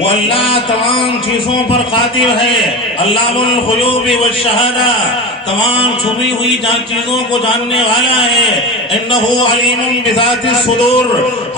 وہ اللہ تمام چیزوں پر قادر ہے، علام الغیوب والشہادہ، تمام چھپی ہوئی چیزوں کو جاننے والا ہے۔ انہ علیم بذات الصدور،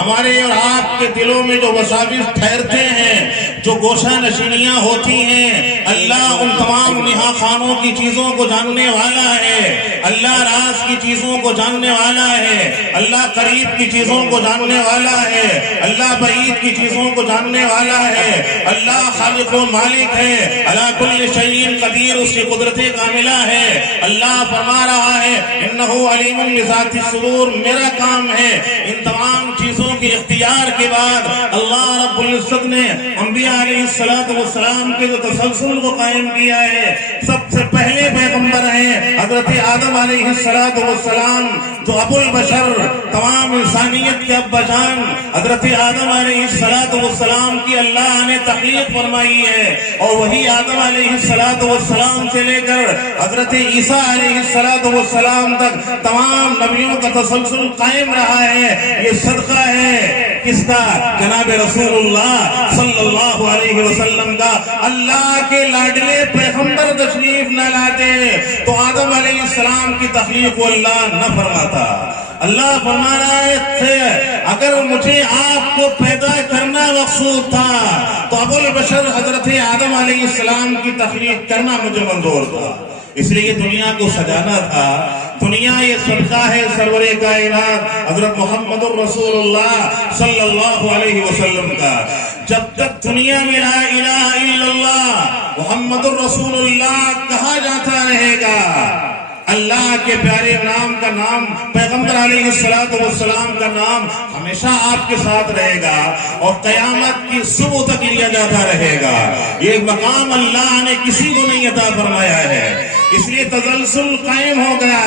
ہمارے اور آپ کے دلوں میں جو وساوس ٹھہرتے ہیں، جو گوشہ نشینیاں ہوتی ہیں، اللہ ان تمام نہا خانوں کی چیزوں کو جاننے والا ہے۔ اللہ راز کی چیزوں کو جاننے والا ہے، اللہ قریب کی چیزوں کو جاننے والا ہے، اللہ بعید کی چیزوں کو جاننے والا ہے۔ اللہ خالق و مالک ہے، علی کل شیء قدیر، اس کی قدرت کاملہ ہے۔ اللہ فرما رہا ہے انہ علیم بذات الصدور، میرا کام ہے ان تمام چیزوں کے اختیار کے بعد اللہ رب العزت نے انبیاء علیہ السلام کے جو تسلسل کو قائم کیا ہے، سب سے پہلے پیغمبر ہیں حضرت آدم علیہ السلام، جو ابو البشر، تمام انسانیت کے ابا جان حضرت آدم علیہ السلام کی اللہ نے تخلیق فرمائی ہے، اور وہی آدم علیہ السلام سے لے کر حضرت عیسیٰ علیہ السلام تک تمام نبیوں کا تسلسل قائم رہا ہے۔ یہ صدقہ ہے کس کا؟ جناب رسول اللہ صلی اللہ علیہ وسلم کا۔ اللہ کے لاڈلے پیغمبر تشریف نہ لاتے تو آدم علیہ السلام کی تخلیق کو اللہ نہ فرماتا۔ اللہ فرما رہا ہے اگر مجھے آپ کو پیدا کرنا مقصود تھا تو ابو البشر حضرت آدم علیہ السلام کی تخلیق کرنا مجھے منظور تھا، اس لیے دنیا کو سجانا تھا۔ دنیا یہ صدقہ ہے سرور کائنات حضرت محمد الرسول اللہ صلی اللہ علیہ وسلم کا۔ جب تک دنیا میں لا الہ الا اللہ محمد الرسول اللہ کہا جاتا رہے گا، اللہ کے پیارے نام کا نام، پیغمبر علیہ السلام کا نام ہمیشہ آپ کے ساتھ رہے گا اور قیامت کی صبح تک لیا جاتا رہے گا۔ یہ مقام اللہ نے کسی کو نہیں عطا فرمایا ہے، اس لیے تسلسل قائم ہو گیا۔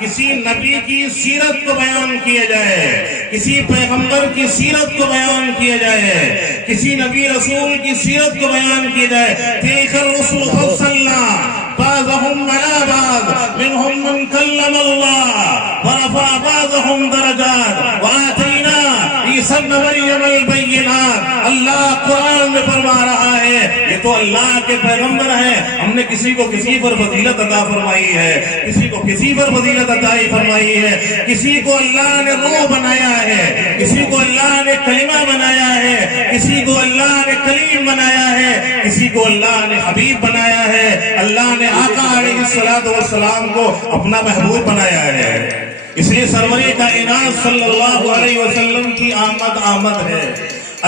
کسی نبی کی سیرت کو بیان کیا جائے، کسی پیغمبر کی سیرت کو بیان کیا جائے، کسی نبی رسول کی سیرت کو بیان کیا جائے۔ تلک الرسل فضلنا بعضهم على بعض منهم من كلم الله ورفع بعضهم درجات وآتينا عیسی ابن مریم البینات۔ اللہ قرآن میں فرما رہا ہے یہ تو اللہ کے پیغمبر ہیں، ہم نے کسی کو کسی پر فضیلت عطا فرمائی ہے، کسی کو کسی پر فضیلت عطا فرمائی ہے، کسی کو اللہ نے روح بنایا ہے، کسی کو اللہ نے کلمہ بنایا ہے، کسی کو اللہ نے کلیم بنایا ہے، کسی کو اللہ نے حبیب بنایا ہے۔ اللہ نے آقا علیہ السلام کو اپنا محبوب بنایا ہے، اس لیے سرور کائنات صلی اللہ علیہ وسلم کی آمد ہے۔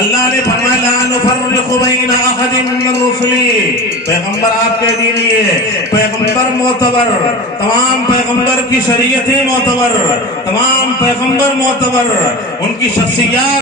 اللہ نے فرمایا لا نفرق بین احد من رسلی، پیغمبر آپ کے دیجیے، پیغمبر معتبر، تمام پیغمبر کی شریعتیں معتبر، تمام پیغمبر معتبر، ان کی شخصیات